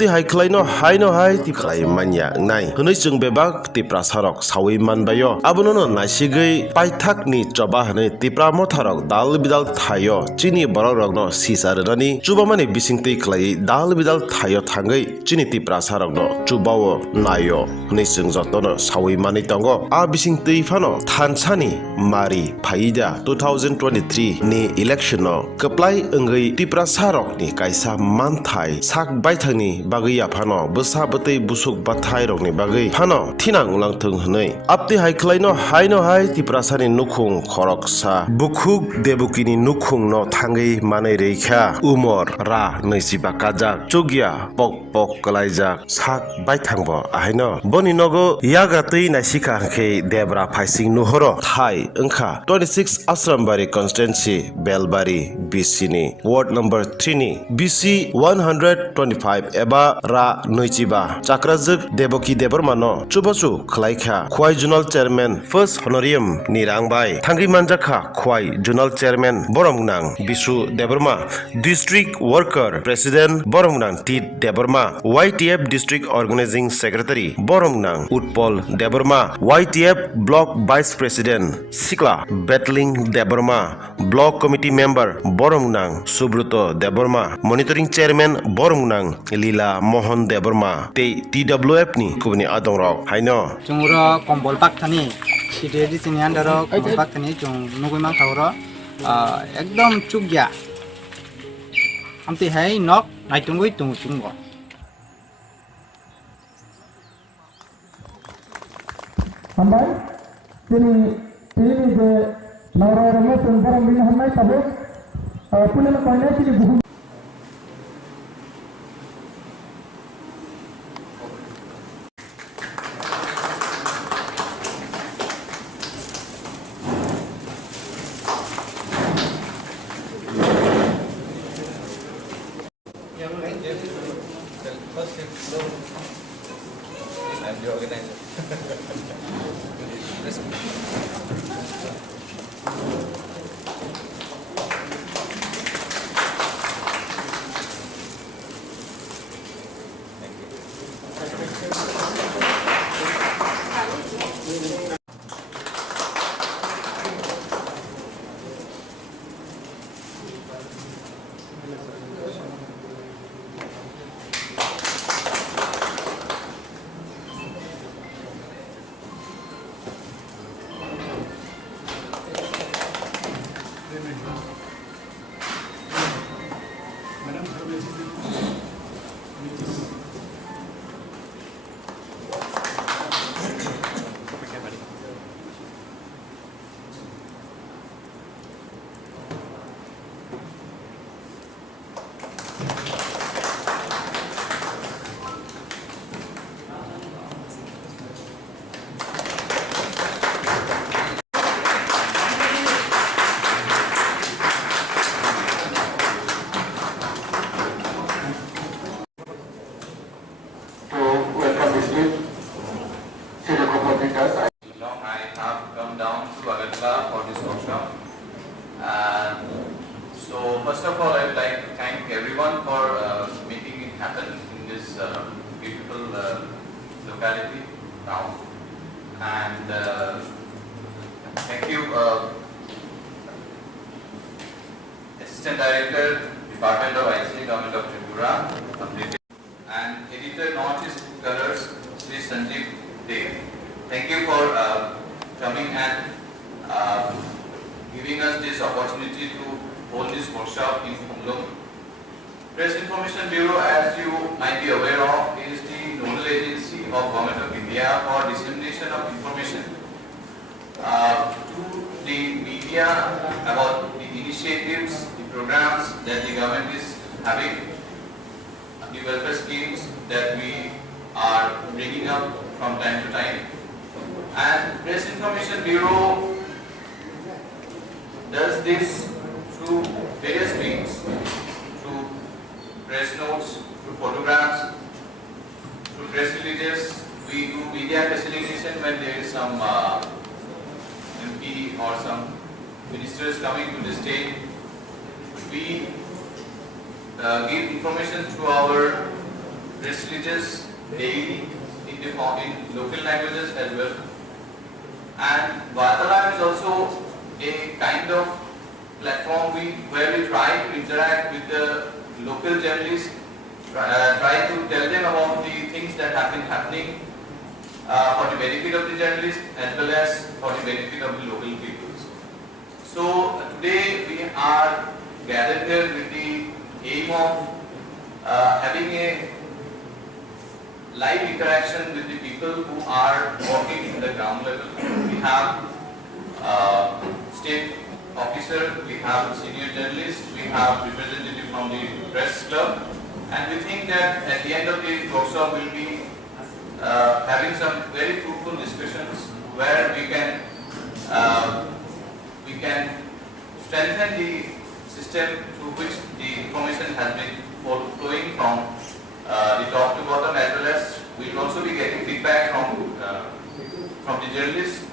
Ti hai khlai no hai ti khlai manya nai hunoi chung bebak ti prasarok sawi manbayo abono no nasigei paithak ni choba hanai ti pramo tharok dal bidal thayo chini borok rok no sisarani chubamani bisingtei khlai dal bidal thayo thangai chini ti prasarok no chubao nayo hunoi chung jotono sawi mani tongo a bisingtei phano thansani mari phaida 2023 ni election no kaplai engai ti prasarok ni kaisa manthai sak baithani bagui phano busa butei busuk bathai rokni bagui phano thinang ulangthung hnei apti haikhlaino hai ti prasani nukhung khoroksa bukhuk debukini nukhung no thangai manai reikha umor ra neisiba kajak chugya pok kalaijak sak baithangbo ahaino boni nogo yaga tei naisika hangkhe debra phaising nuhoro thai wngkha 26 asrambari constituency belbari BC ni ward number 3 ni BC 125 eba ra noichiba chakrajuk deboki debormano chubachu khlaikha khwai zonal chairman first honorarium ni rangbai thangri manjakha khwai zonal chairman boromnang bisu deborma district worker president boromnang T deborma YTF district organizing secretary boromnang utpol deborma YTF block vice president sikla battling deborma block committee member boromnang subruto deborma monitoring chairman boromnang lila mohon deborma te TWF ni kubni adongrok haino chungro kombol pakthani sideri chini andaro kombol pakthani chung nugui mang thawro ekdom chugya amti hai nok naitungui tungbo Sampai sini je Laura Ramos dan barang bina hamai tabuk punya koinnya sini buku. I'm the organizer. For this workshop. So first of all, I would like to thank everyone for making it happen in this beautiful locality now. And thank you, Assistant Director, Department of ICT, Government of Tripura, and Editor Northeast Colors, Sri Sanjeev Dev. Thank you for coming and giving us this opportunity to hold this workshop in Kumlum. Press Information Bureau, as you might be aware of, is the nodal agency of Government of India for dissemination of information to the media about the initiatives, the programs that the government is having, the welfare schemes that we are bringing up from time to time. And Press Information Bureau does this through various means, through press notes, through photographs, through press releases. We do media facilitation when there is some MP or some ministers coming to the state. We give information through our press releases daily in local languages as well. And Vartalam is also a kind of platform where we try to interact with the local journalists, try to tell them about the things that have been happening for the benefit of the journalists as well as for the benefit of the local people. So today we are gathered here with the aim of having a live interaction with the people who are working in the ground level. We have state officer, we have senior journalists, we have representative from the press club, and we think that at the end of the workshop we'll be having some very fruitful discussions where we can strengthen the system through which the information has been flowing from the top to bottom, as well as we will also be getting feedback from the journalists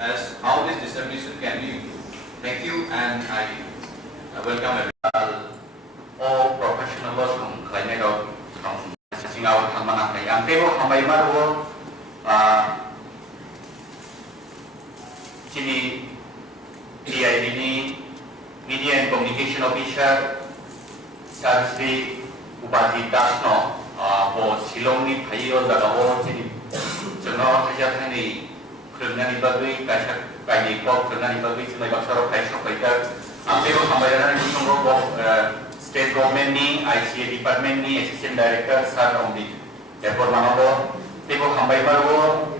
as how this dissemination can be improved. Thank you, and I welcome everyone. All professionals from climate from Singapore Thamana yang tebo hambai maru Chini DID ni Media and Communication Officer Sri Upati Dasno for Shillong ni Thayo Zagawo Chini Jono Thaja Thani Krunani Bagui Kacha Kaini Pop Krunani Bagui Chimai Baksaro Kaisho Kaita ang tebo hambai rana ni Sungro State Government ni ICA Department ni Assistant Director Sir Omdi Depor Manobo Tebo Hambai Baru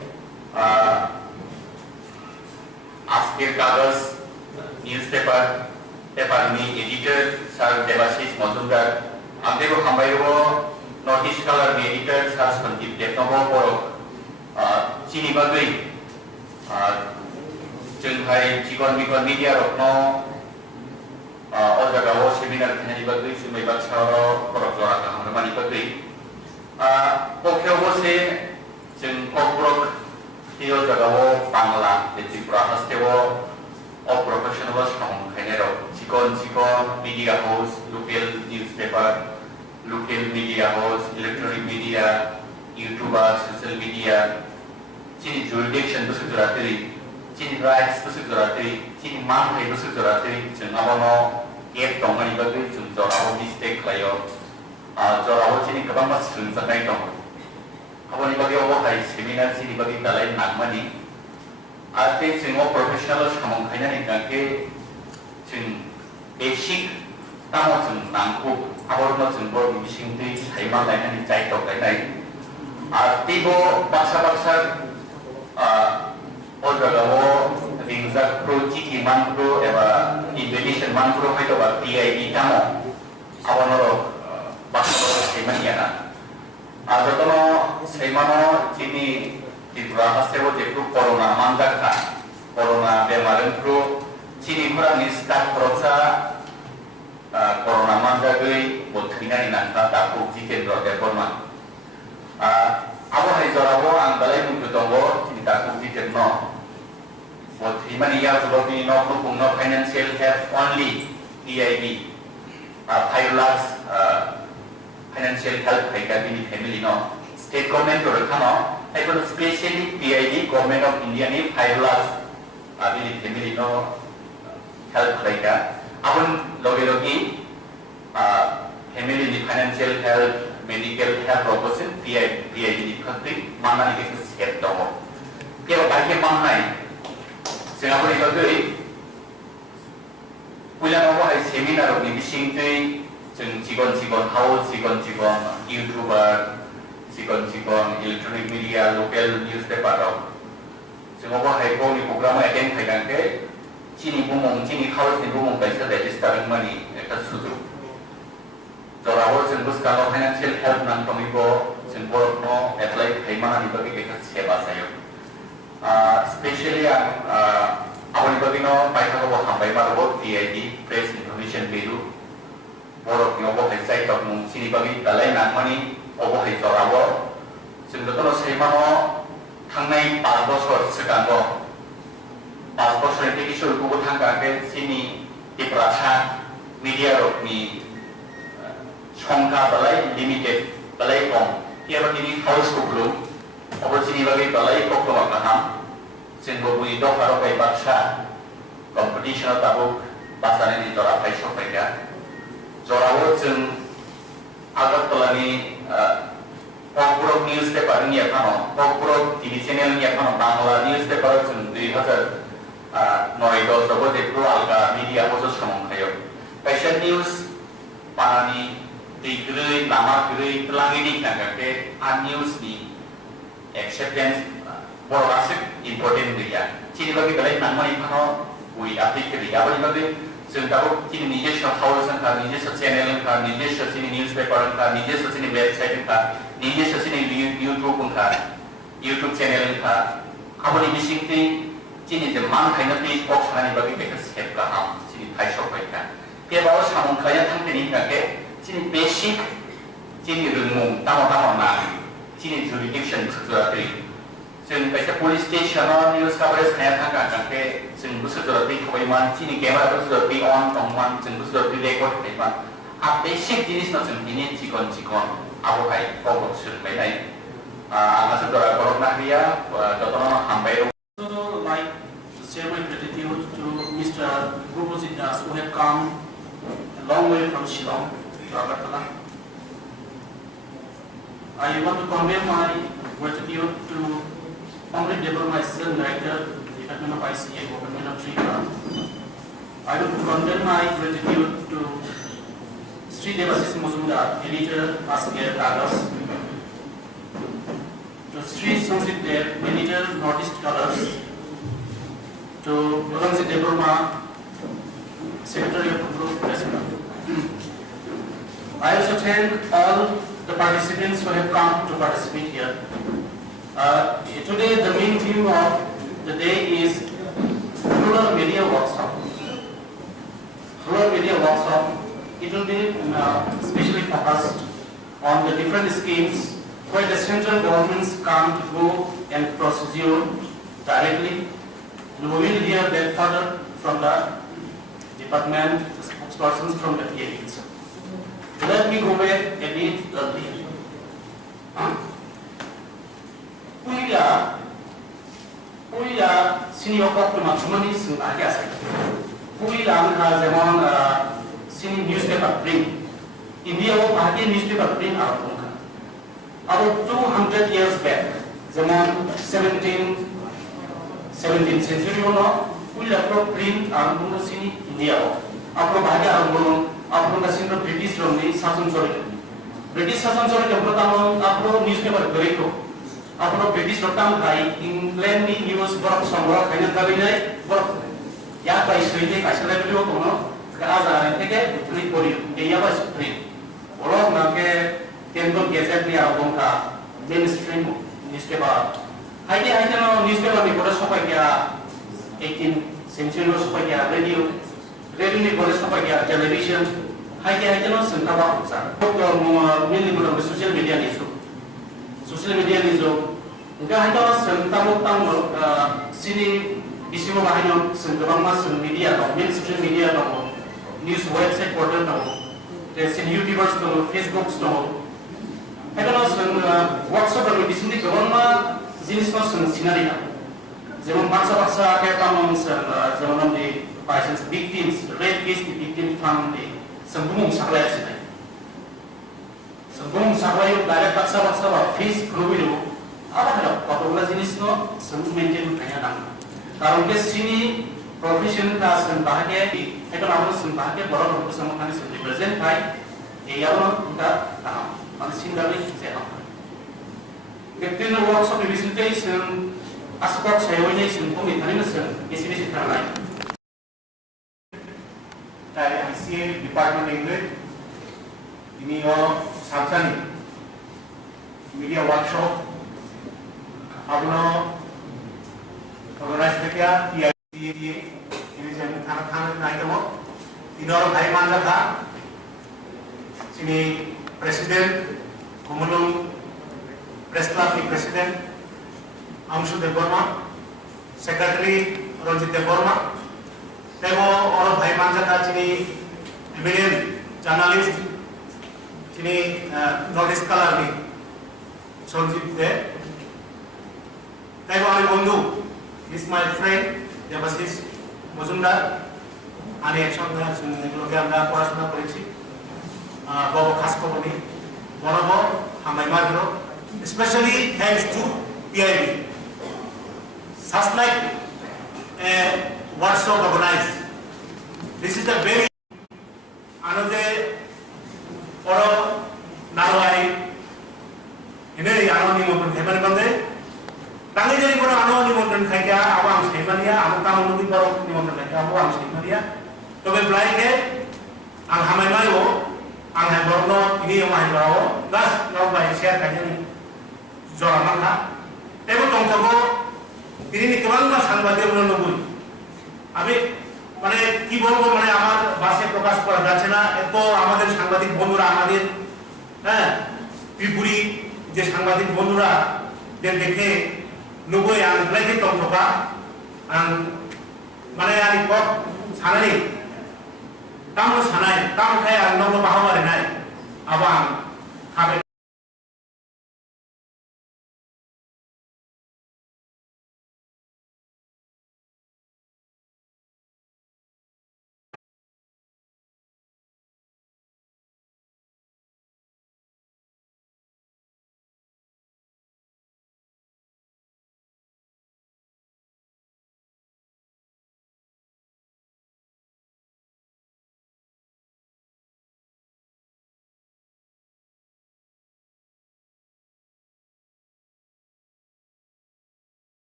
Askir Kagas Newspaper Paper ni Editor Sir Devasis Mazumdar Ang Tebo Hambai Baru Notice Color ni Editor Sir Santip Depnobo Porok Chini Bagui Jenghai Jikon Mikon Media Rokno Ojagawo seminar kini bagui sumai baksaro korok-korok yang bermani bagui. Pokyo bose jeng kokrok di Ojagawo Bangla di Tripuri Hastewo professional strong kenero. Cikon media house, local newspaper, local media house, electronic media, YouTuber, social media. Cini jurisdiction besar juratiri, cini rights besar juratiri, cini mantai besar juratiri. Jeng abono Gap dongani bagui jeng jorawo mistake layo jorawo chini kabang mas jeng sanai dong aboni bagi obo hai seminar chini bagi dalai nagmani ate jeng o professional samong khaina ni gangke jeng basic tamo jeng nangku aborno jeng bor bising tei saima laina ni chai tok lainai tibo baksa o jagawo ringzak pro ciki manpro eba invitation manpro hai to ba PID tamo awonoro bakso semaniana ajotono semano chini Tripuri Hastewo jepru corona manjakka corona bemaran pro chini khorang ni start prosa corona manjagui bothina ni nangka tapu jikendro deporma abo hai jorabo ang dalai mungku tongo chini tapu jikendro What human years about the no financial help only DIB 5 lakhs financial help by the family no state government or no I will especially DIB government of India ni 5 lakhs the family no help like that upon logi family ni financial help medical help proportion DIB di country mana ni kita set dong kaya bagi mana Singapore bagui punya nopo hai seminar ni bising tei jeng cikon house cikon YouTuber cikon electronic media local newspaper Singapore hai ko ni program attend kai gangke Chini house ni bumong kaisa register money eta suju jorawo jeng bus kalau financial help nang tomibo jeng borok no apply kai mana ni bagi kita seba sayo especially awal bagino pakai kalau hambai maru PID Press Information Bureau borok ni obo hai site of mung sini bagi dalai nangmani obo hai jorawo sebetulnya semano tangnai 5 bosor sekango 5 bosor ini kisah kubu tangga ke sini di perasa media rok ni songka dalai limited dalai kong Tiap ini haus kublum, apa sini bagi balai kok keluar kaham, sehingga bui dok harap bayi baksa, competition atau pasar ini jora bayi shop mereka, jora wo jeng agak pelani pokok newspaper ini ya kan, pokok TV channel ini ya kan, Bangla newspaper jeng 2009 sebab itu alga media khusus kamu kayo, fashion news, panani degree, nama degree, telangi ni kan ke, news ni acceptance, borasik important dia. Cini bagi balai nama ni kan, we aplik dia. Apa ni bagi? Sehingga cini nije show house kan, nije show channel kan, nije show sini newspaper kan, nije show sini website kan, nije show sini YouTube kan, YouTube channel kan. Apa ni missing ti? Cini zaman kaya nanti kok sana ni bagi kita step kan, cini high shop kan. Dia bawa sama kaya tang ni kan ke. Cini basic, cini rumum, tamu-tamu nang, cini jurisdiction sesuatu. Sehingga kita police station, news coverage kaya kan ke, sehingga sesuatu kaiman, cini kamera sesuatu on, tongman, sehingga sesuatu record kaiman. Basic jenis nasi ini cikon, apa kai, kau sudah mainai. Asal sesuatu kalau nak dia, contohnya hambai. So, like to share my gratitude to Mr. Gurupasidas who have come a long way from Shillong. I want to convey my gratitude to Honorable Diploma Assistant Director, Department of ICA, Government of Tripura. I want to convey my gratitude to Sri Devasis Muzumdar, Editor, Asker Kagas, to Sri Sanskrit Dev, Editor, Northeast Colors, to Gurupasidas Diploma, Secretary of the Group, President. I also thank all the participants who have come to participate here. Today the main theme of the day is Rural Media Workshop. Rural Media Workshop, it will be specially focused on the different schemes where the central governments come to go and procedure directly. And we will hear that further from the department, the spokespersons from the PAs. Let me go back a bit earlier. Puila sini okok cuma ni sengaja saja. Puila mereka zaman sini newspaper print. India वो भारतीय newspaper print आरंभ हुआ. About 200 years back, zaman 17th century ono, puila pro print आरंभ हुआ sini India वो. अपनो भारतीय आरंभ हुआ. आपको नसीब में ब्रिटिश लोग नहीं शासन चले ब्रिटिश शासन चले जब तक आपको न्यूज़पेपर करे तो आपको ब्रिटिश लोग तक भाई इंग्लैंड में न्यूज़ बर्फ संग्रह करने का भी नहीं बर्फ या भाई स्वीडन का चले भी हो तो ना आज आ रहे थे कि इतनी पूरी ये बस फ्री वो लोग ना के केंद्र गैजेट में आगों का मेन स्ट्रीम न्यूज़पेपर हाइटे ना न्यूज़पेपर में बड़ा शॉप किया 18th century में शॉप किया radio ni boleh sampai ke television, hai no sentaba usar. Kalau milih bukan social media ni so, enggak hanya sentaba sini di sini bahaya sentaba mas media atau mainstream media atau news website portal atau sini YouTubers atau Facebook atau, hai no WhatsApp atau di sini government jenis macam sinari lah. Zaman bangsa kayak tamu zaman di patients, victims, rape case victim family, sembung saklai sini. Sembung saklai itu dari paksa face probilu, apa ada? Apabila jenis no sembung maintain kaya dang. Kalau ke sini professional class dan bahagia, itu nama bahagia baru bersama kami sendiri present by, ya orang kita tahu, mana sini dari saya. Ketika workshop presentation, aspek saya ini sembung itu hanya isi terlain. Dari ICA Department English ini Samsung media workshop apno organize किया ini जब खाना night वो इन्होंने भाई मानला था sini presiden Kumulung press club ni presiden Amshu Deborma secretary Ronjit Deborma Tego orang भाई मान जाता चीनी eminent journalist चीनी north east colour knee Sonjit there. Taiwan Bondu is my friend, Devasis Mozumdar. আমি একসঙ্গে এগুলোকে আমরা পড়াশোনা করেছি বড় খাস খবরনি বড় বড় হামাইমারগুলো specially thanks to PIB such like a workshop organized. This is the very another oro narwai ini ano nimotron themani bande tangi jari poro ano nimotron khaika abang seimania abo tamu nudi poro nimotron khaika abo ang seimania tobe blaike ang hamai mayo ang hai borno ini yang mai rao das nau bai share kajani jora mangha ebo tongthogo তিনি কেবলমাত্র সাংবাদিক নবুই আমি মানে কি বলবো মানে আমার ভাষায় প্রকাশ করা যাচ্ছে না এত আমাদের সাংবাদিক বন্ধুরা আমাদের হ্যাঁ ত্রিপুরি যে সাংবাদিক বন্ধুরা যে দেখে নবুই আং লাইকে তংথকা আং মানে আমি কত সানানি তামো সানাই তাম খায় আর নব বাহাবারে নাই আবাং খাবে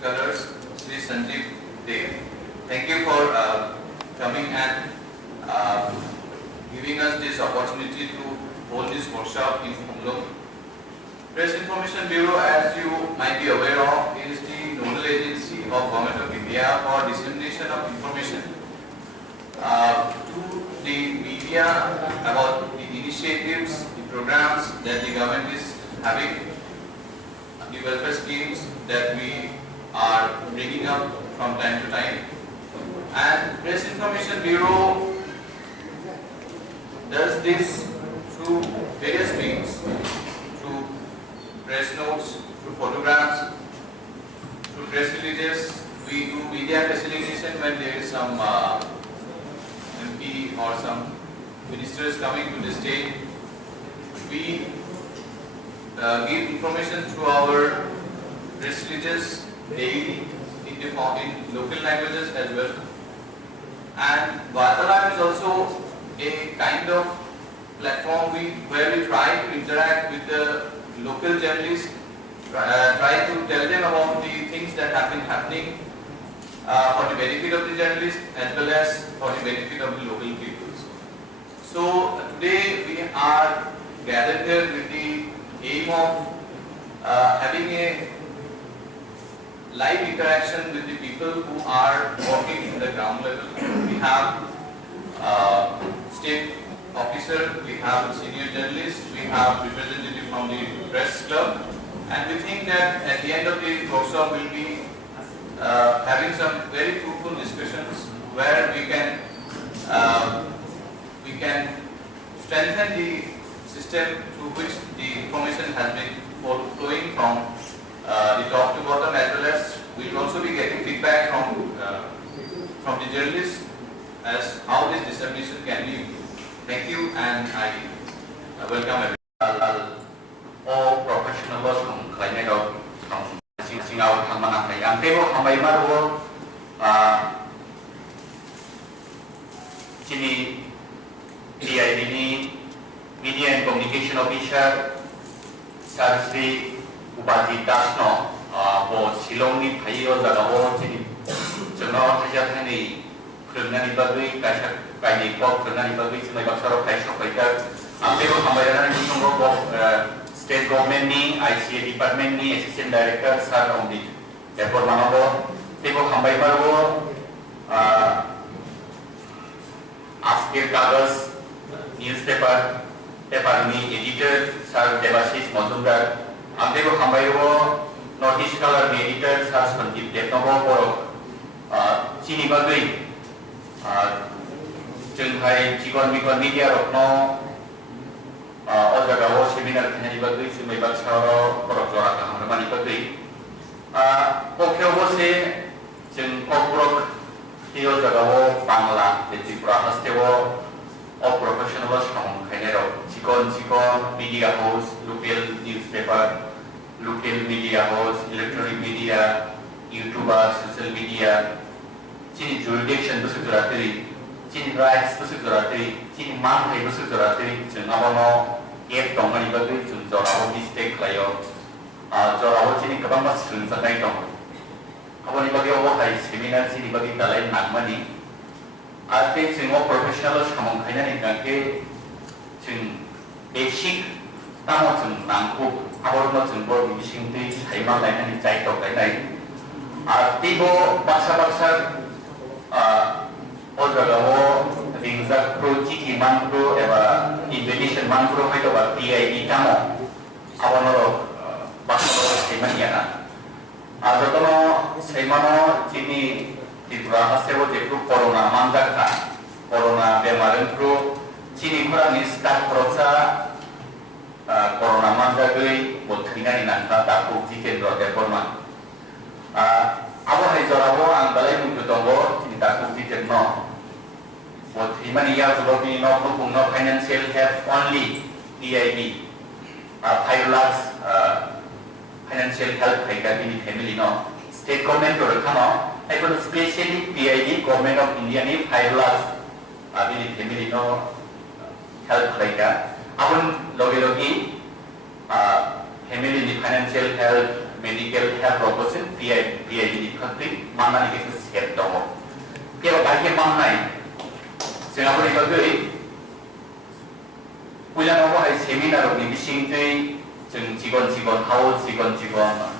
colors, Sri Sanjeev Dev. Thank you for coming and giving us this opportunity to hold this workshop in Khumlung. Press Information Bureau, as you might be aware of, is the nodal agency of Government of India for dissemination of information to the media about the initiatives, the programs that the government is having, the welfare schemes that we are bringing up from time to time. And Press Information Bureau does this through various means, through press notes, through photographs, through press releases. We do media facilitation when there is some MP or some ministers coming to the state. We give information through our press releases daily in local languages as well. And Vartalam is also a kind of platform where we try to interact with the local journalists, try to tell them about the things that have been happening for the benefit of the journalists as well as for the benefit of the local people. So today we are gathered here with the aim of having a live interaction with the people who are working in the ground level. We have state officer, we have senior journalists, we have representative from the press club, and we think that at the end of the workshop we'll be having some very fruitful discussions where we can strengthen the system through which the information has been flowing from the top to bottom, as well as we will also be getting feedback from the journalists as how this dissemination can be improved. Thank you, and I welcome everyone. All professionals from climate of Singapore Thamana. Ang tebo hamay maruo Chini DID ni Media and Communication Officer Sri Ubaji Dasno bo Shillong ni Thayo Jagao Chini Jono Thajani Krunani Bagui Kasak Kaini Pop Krunani Bagui Sumai Baksaro Kaisho Kaikar Ang tebo hamay na ni State Government ni, ICA Department ni, Assistant Director Sir Omdi Depor Manobo, Tebo Hambai Barbo, Askir Kagas, Newspaper, Paper ni Editor Sir Devashis Mazumdar, Tebo Hambai Barbo, Notice Color ni Editor Sir Sanjeev Depnobo Porok, Chini Bagui, Junghai Chikon Mikon Media Rokno, Ojagawo seminar kanyari bagui sumai baksaro korok-korok hamremani bagui. Kokyo bose jeng kokrok hiyo jagawo Bangla de Tripura hastewo all professionals kamong kainero chikon media house, local newspaper, local media house, electronic media, YouTuber, social media, Chini jurisdiction busuk juratiri, Chini rights busuk juratiri, Chini manghai busuk juratiri, jeng abono Gap Tongani Bagui to Zorawo mistake layo. Zorawo Chini Kabamba students at night. Awani Bagio Hai seminar Chini Bagi Dalai Nagmani. I think some more professionals come on Kainan Ganke Chin basic Tamotum Nanku, our not in board wishing things, Haiman Line and Chai Tok Night. Tibo Baksa Ozagawo. Tinggal pro ciki mangkro eva invitation mangkro itu berarti ini kamu awal noro bakal seman ya na. Atau kalau semano cini Tripura hasil itu corona manjaka corona bemaran pro cini kurang start proses corona manjagai buat keringan inangka takut jiken dua deforma. Awal hari jorabo angkalai mungkin tunggu cini takut jiken no. What Himaniya will be no financial help only DIB 5 lakhs financial help by family no state government or no I will especially DIB government of India ni 5 lakhs family no help like that. Apun logi family ni financial help medical health robosin PID country mana ni kita siap dong. Kita bagi mana? Singapura ni bagi. Punya apa hai seminar ni bising tu cikon house cikon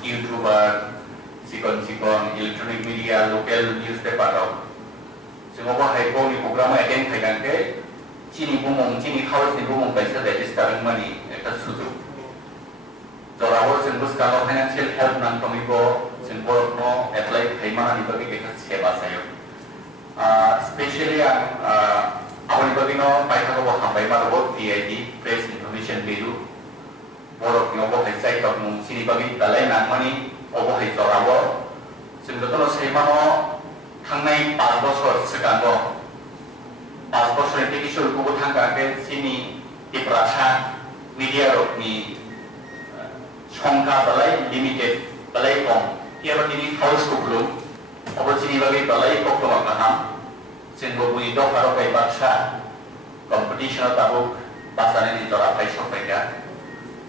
YouTuber cikon electronic media local newspaper dong. Singapura hai kau ni program attend kai kan ke Chini house ni bumong paisa register money eta sudu. Zorawor senbus kalau financial help nang tomibo senbor no apply kai mana ni bagi kita seba sayo. Especially yang awal bagi no paisa ko hambai maro PID Press Information Bureau. Borok ni obo hai sai tok mung Chini bagi talai nang mani obo hai zorawor. Sendotono seba no hangnai 5 bosor sekarang no 5 bosor ini kisah buku tangga ke Chini di perasa media rok ni Chongka balai limited balai kong kia bagi house ko belum obo Chini bagi balai kok belum paham sen buku itu kalau kayak baksa competition atau pasar ini jora kai shop ya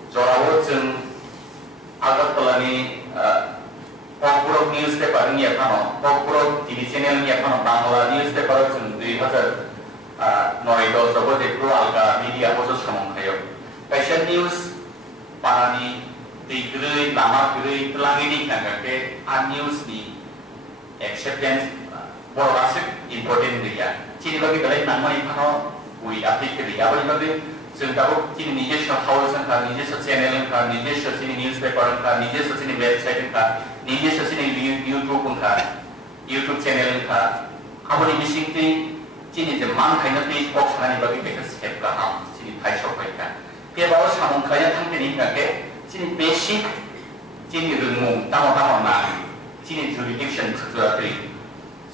jora wo sen agak pelani Kokpurok newspaper ni apa? Kokpurok TV channel ni apa? Bangla newspaper sen 2009 sebut itu alga media khusus kamu kayo. Fashion news parani tigre lama tigre pelangi ni kan ke news ni acceptance borasik important dia. Cini bagi balai nama ni kano ui apik dia. Apa bagi Sengkau Chini নিজস্ব house kan, নিজস্ব channel kan, নিজস্ব Chini newspaper kan, নিজস্ব Chini website kan, নিজস্ব Chini YouTube kan, YouTube channel kan. Apa ni bising tu Chini zaman kaya nanti kok sana ni bagi kita step kan, Chini pay shop kan. Dia bawa sama kaya tang ni kan ke Chini basic Chini rengung tamu na, Chini jurisdiction sesuatu.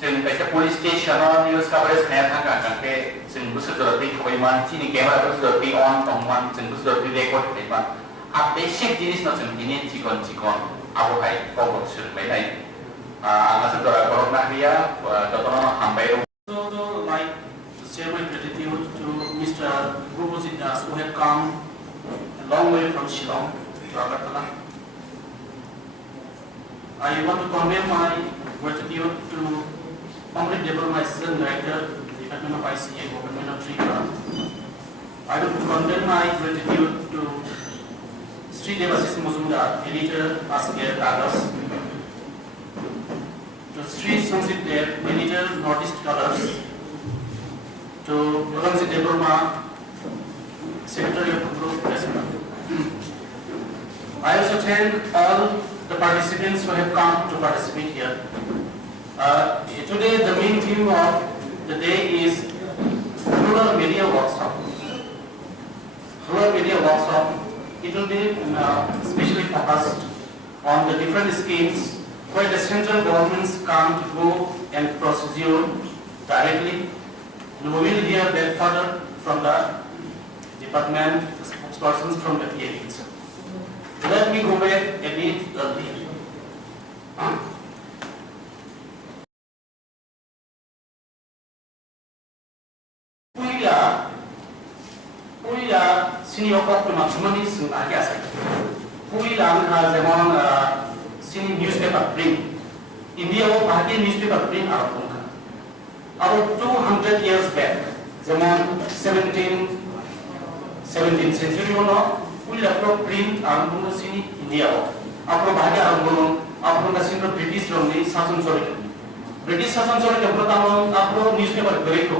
ซึ่งไปจาก police station นี่ก็เข้าไปแสดงทางการแก้ซึ่งผู้สื่อข่าวที่เข้าไปมันที่นี่แกมาผู้สื่อข่าวที่ on ตรงมันซึ่งผู้สื่อข่าวที่ record ไปมันอัปเดตสิ่งที่นี่ซึ่งที่นี่จีกอนเอาไปก็บอกสื่อไปไหนมาสื่อข่าวก็นักเรียนจะต้องทำไป So like to share my gratitude to Mr. Rubusidas who have come a long way from Shillong to Agartala. I want to convey my gratitude to Comrade Deborah, Assistant Director, Department of ICA, Government of Tripura. I want to convey my gratitude to Sri Devasis Muzumdar, Editor, Asker Colors, to Sri Sansit Dev, Editor, Northeast Colors, to Yogansi Deborah, Secretary of the Group, President. I also thank all the participants who have come to participate here. Today the main theme of the day is Rural Media Workshop. Rural Media Workshop, it will be specially focused on the different schemes where the central governments can't go and procedure directly. And we will hear that further from the department, the spokespersons from the PA itself. Let me go back a bit early. Puila sini okok cuma ni sudah biasa. Puila angka zaman sini newspaper print. India वो भारतीय newspaper print आरंभ हुआ. About 200 years back, zaman 17th century में police अपना print आरंभ हुआ sini India वो. अपना भारतीय आरंभ हुआ, अपना sini तो British लोग ने शासन चले. British शासन चले जब अपना newspaper break हो.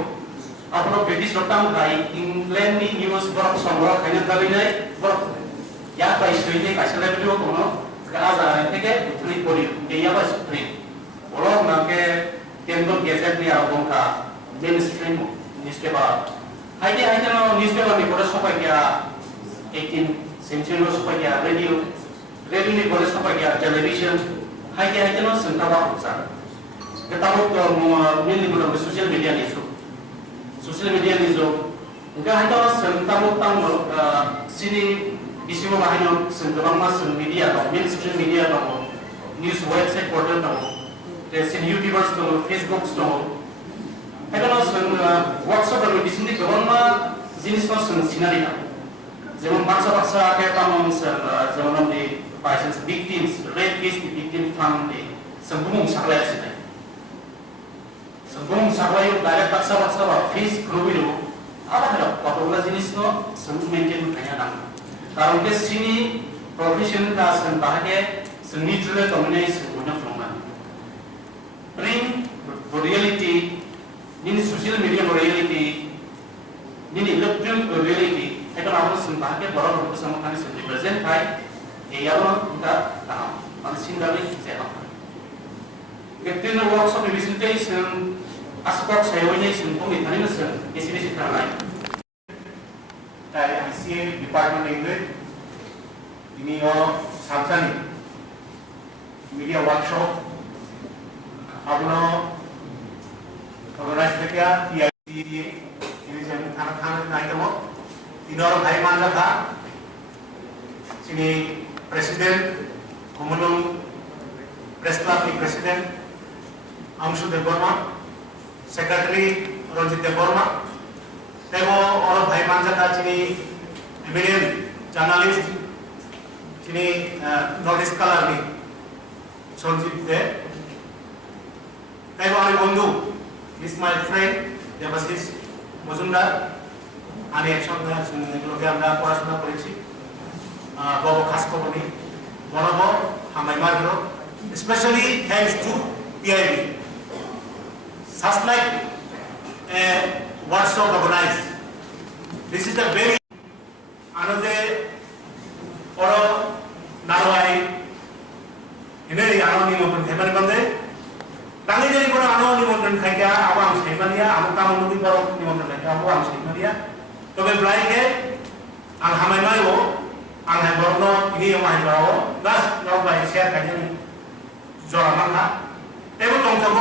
अपना British लोग गाई England में news बरफ संग्रह करने तभी नहीं बरफ या कोई स्टोरी कैसे लेवल हो तो ना कहाँ जा रहे थे के उतनी पूरी ये बस print. और ना के केंद्र गैजेट में आरंभ का mainstream newspaper. हाइटे ना newspaper में बड़ा सोपा क्या 18th century में सोपा क्या radio में बड़ा सोपा क्या television. हाइटे ना संतावा होता. केताबों तो मिलने को social media नहीं सो. Social media ni zo, enggak hanya sentamu sini isu mahal sentang mas media atau mainstream media atau news website portal atau sini YouTubers atau Facebook atau, kalau workshop atau di sini kawan jenis mas sinari, zaman bangsa kayak kamu zaman di by victims, rape case victim family, sebelum saklaya sini. Sebelum saklaya direct paksa face kerugian, apa ada patologi jenis no sebelum maintain kaya nang. Karena ke sini profession ka sebagai neutral dominate sebuah format. Bring reality, ini social media reality, ini electronic reality. Itu harus sebagai baru bersama kami represent by yang kita tahu. Ada sindari saya. Ketika workshop presentation, aspek saya ini semua ini isi terlain. Dari ICA Department English, ini Samsung media workshop, abno organize किया ini jadi tanah naik temu, ini orang Thai mana था, sini presiden, komunum press club presiden, Amshu Deborma, secretary Ronjit Deborma, tego orang Thai mana था sini eminent journalist, sini notice scholar nih, Sonjit De, tego orang Bondu. This is my friend, Devasis Muzumdar. আমি একসঙ্গে এগুলোকে আমরা পড়াশোনা করেছি বড় খাস খবরই বড় হামাইমার হলো specially thanks to PIB such like a workshop organized. This is the very another bড় নারওয়াই ini ano nimotron themani bande tangi jari bড় ano nimotron khaika abang saimania amo tamon nubi bড় nimotron khaika amo am saimania তবে ব্লাইকে ang hamay mayo ang haborno ini yung mahibao das no by share kanya jora mangha এবং তংসব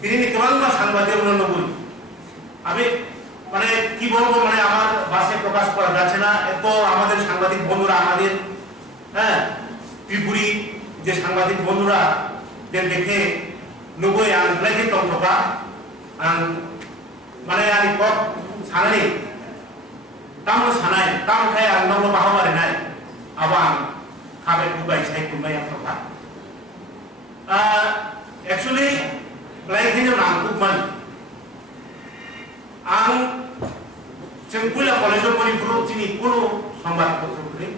তিনি কেবল না সাংবাদিক নবুই আমি মানে কি বলবো মানে আমার ভাষায় প্রকাশ করা যাচ্ছে না এত আমাদের সাংবাদিক বন্ধুরা আমাদের হ্যাঁ ত্রিপুরি যে সাংবাদিক বন্ধুরা দেখে নবুই ang ব্লাইকে তংসবা ang মানে আমি কত সানানি Tamu sanai, tamu kaya nono bahawari nai, abang kabe kubai saya kubai yang terang. Actually, lain hanya nangkup man. Ang cengkula kolej puri puru sini kulo sambat putri.